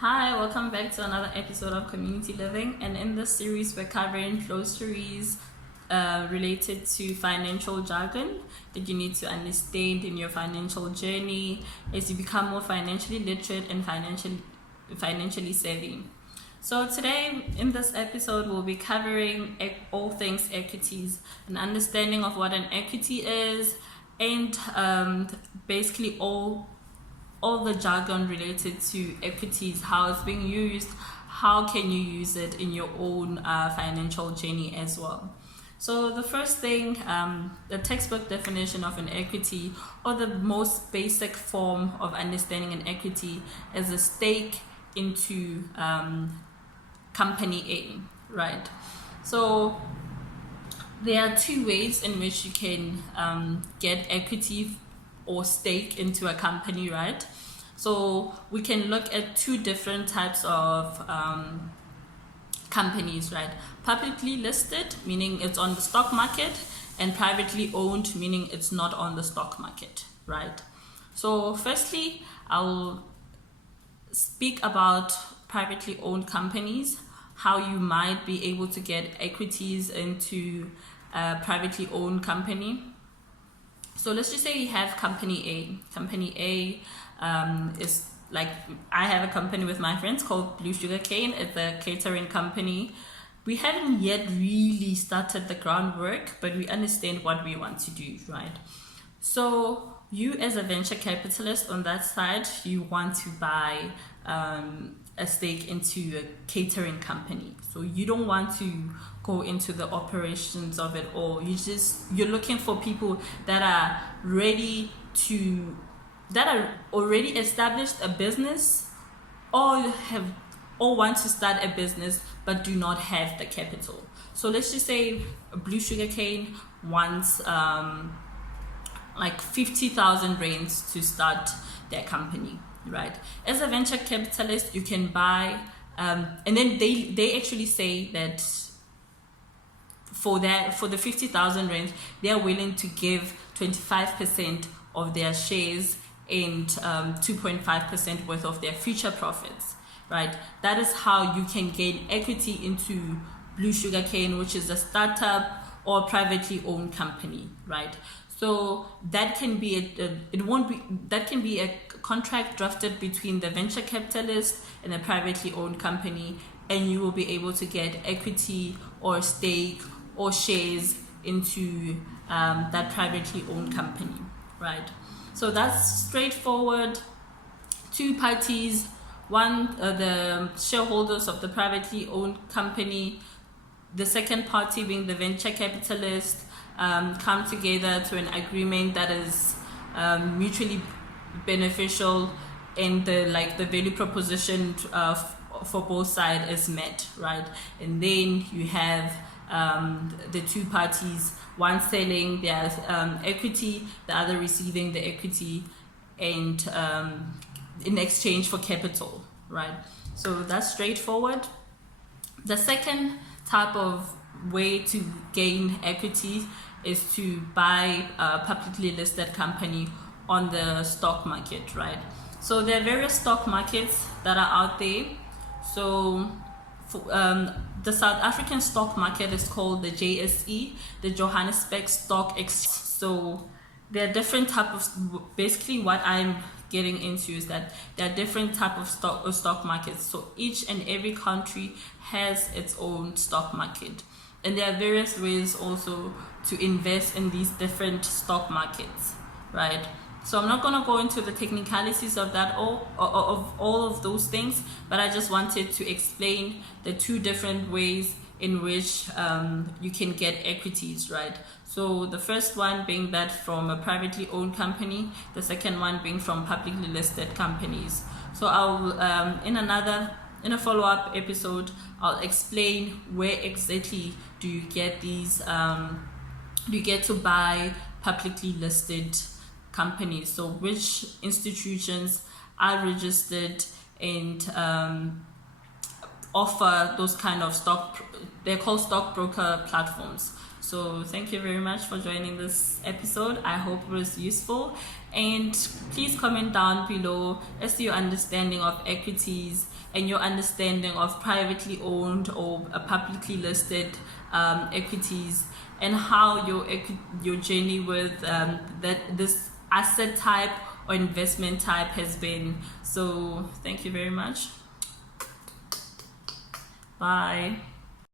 Hi, welcome back to another episode of Community Living. And in this series, we're covering glossaries related to financial jargon that you need to understand in your financial journey as you become more financially literate and financially savvy. So today, in this episode, we'll be covering all things equities, an understanding of what an equity is, and basically all the jargon related to equities, how it's being used, how can you use it in your own financial journey as well. So the first thing, the textbook definition of an equity, or the most basic form of understanding an equity, is a stake into company A, right? So there are two ways in which you can get equity or stake into a company, right? So we can look at two different types of companies, right? Publicly listed, meaning it's on the stock market, and privately owned, meaning it's not on the stock market, right? So firstly, I'll speak about privately owned companies, how you might be able to get equities into a privately owned company. So let's just say you have company A. Company A is like, I have a company with my friends called Blue Sugar Cane. It's a catering company. We haven't yet really started the groundwork, but we understand what we want to do, right? So you as a venture capitalist on that side, you want to buy a stake into a catering company. So you don't want to go into the operations of it all. You're looking for people that are already established a business, or want to start a business but do not have the capital. So let's just say Blue Sugar Cane wants like 50,000 rands to start their company, right? As a venture capitalist, you can buy, and then they actually say that for the 50,000 rands, they are willing to give 25% of their shares and 2.5% worth of their future profits, right? That is how you can gain equity into Blue Sugar Cane, which is a startup or privately owned company, right? So that can be a contract drafted between the venture capitalist and a privately owned company, and you will be able to get equity or stake or shares into that privately owned company, right? So that's straightforward. Two parties, one, the shareholders of the privately owned company, the second party being the venture capitalist, come together to an agreement that is mutually beneficial, and the value proposition for both sides is met, right? And then you have the two parties, one selling their equity, the other receiving the equity, and in exchange for capital, right? So that's straightforward. The second type of way to gain equity is to buy a publicly listed company on the stock market, right? So there are various stock markets that are out there. So the South African stock market is called the JSE, the Johannesburg Stock Exchange. So there are different type of, basically what I'm getting into is that there are different type of stock markets. So each and every country has its own stock market, and there are various ways also to invest in these different stock markets, right? So I'm not going to go into the technicalities of that of all of those things, but I just wanted to explain the two different ways in which you can get equities, right? So the first one being that from a privately owned company, the second one being from publicly listed companies. So I'll in a follow-up episode, I'll explain where exactly do you get these do you get to buy publicly listed companies. So which institutions are registered and offer those kind of they're called stockbroker platforms. So thank you very much for joining this episode. I hope it was useful, and please comment down below as to your understanding of equities and your understanding of privately owned or publicly listed equities, and how your journey with this asset type or investment type has been. So thank you very much. Bye.